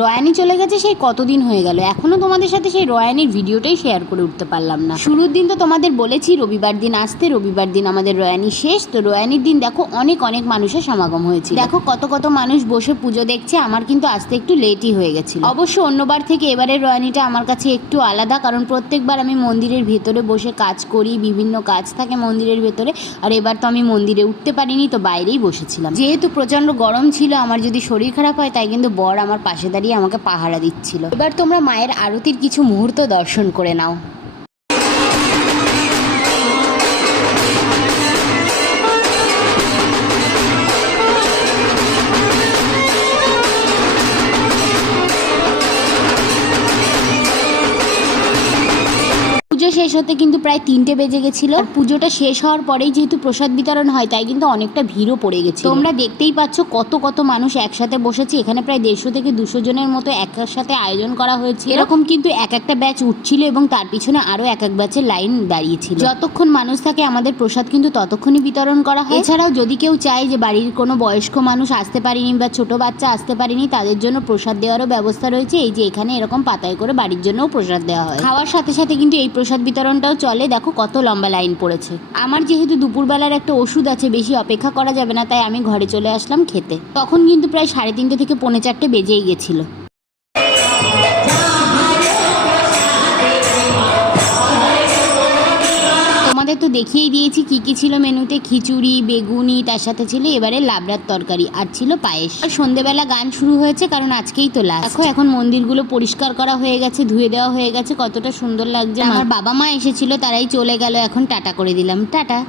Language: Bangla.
রয়ানি চলে গেছে সেই কতদিন হয়ে গেল, এখনো তোমাদের সাথে সেই রয়ানির ভিডিওটাই শেয়ার করে উঠতে পারলাম না। শুরুর দিন তো তোমাদের বলেছি রবিবার দিন আসতে, রবিবার দিন আমাদের রয়ানি শেষ। তো রয়ানির দিন দেখো অনেক অনেক মানুষের সমাগম হয়েছে, দেখো কত কত মানুষ বসে পুজো দেখছে। আমার কিন্তু আসতে একটু লেটই হয়ে গেছিল। অবশ্য অন্যবার থেকে এবারের রয়ানিটা আমার কাছে একটু আলাদা, কারণ প্রত্যেকবার আমি মন্দিরের ভেতরে বসে কাজ করি, বিভিন্ন কাজ থাকে মন্দিরের ভেতরে। আর এবার তো আমি মন্দিরে উঠতে পারিনি, তো বাইরেই বসেছিলাম। যেহেতু প্রচন্ড গরম ছিল, আমার যদি শরীর খারাপ হয় তাই কিন্তু বর আমার পাশে দাঁড়িয়ে আমাকে পাহারা দিচ্ছিল। এবার তোমরা মায়ের আরতির কিছু মুহূর্ত দর্শন করে নাও। পুজো শেষ হতে কিন্তু প্রায় 3টে বেজে গেছিল। আর পুজোটা শেষ হওয়ার পরেই যেহেতু প্রসাদ বিতরণ হয় তাই কিন্তু অনেকটা ভিড়ও পড়ে গেছে। তোমরা দেখতেই পাচ্ছ কত কত মানুষ একসাথে বসেছে। এখানে প্রায় 150 থেকে 200 জনের মতো একসাথে আয়োজন করা হয়েছে। এরকম কিন্তু এক একটা ব্যাচ উঠছিল এবং তার পিছনে আরো এক এক ব্যাচের লাইন দাঁড়িয়েছিল। যতক্ষণ মানুষ থাকে আমাদের প্রসাদ কিন্তু ততক্ষণই বিতরণ করা হয়। এছাড়াও যদি কেউ চায় যে বাড়ির কোনো বয়স্ক মানুষ আসতে পারেনি বা ছোট বাচ্চা আসতে পারেনি, তাদের জন্য প্রসাদ দেওয়ারও ব্যবস্থা রয়েছে। এই যে এখানে এরকম পাতায় করে বাড়ির জন্যও প্রসাদ দেওয়া হয়। খাওয়ার সাথে সাথে কিন্তু এই প্রসাদ বিতরণটাও চলে। দেখো কত লম্বা লাইন পড়েছে। আমার যেহেতু দুপুরবেলার একটা ওষুধ আছে, বেশি অপেক্ষা করা যাবে না, তাই আমি ঘরে চলে আসলাম খেতে। তখন কিন্তু প্রায় 3:30 থেকে 3:45 বেজেই গেছিল। তোমাদের তো দেখিয়েই দিয়েছি কি কি ছিল মেনুতে। খিচুড়ি, বেগুনি, তার সাথে ছিল এবারে লাবড়ার তরকারি, আর ছিল পায়েস। আর সন্ধ্যেবেলা গান শুরু হয়েছে, কারণ আজকেই তো লাস্ট। দেখো এখন মন্দিরগুলো পরিষ্কার করা হয়ে গেছে, ধুয়ে দেওয়া হয়ে গেছে, কতটা সুন্দর লাগছে। আমার বাবা মা এসেছিল, তারাই চলে গেল, এখন টাটা করে দিলাম, টাটা।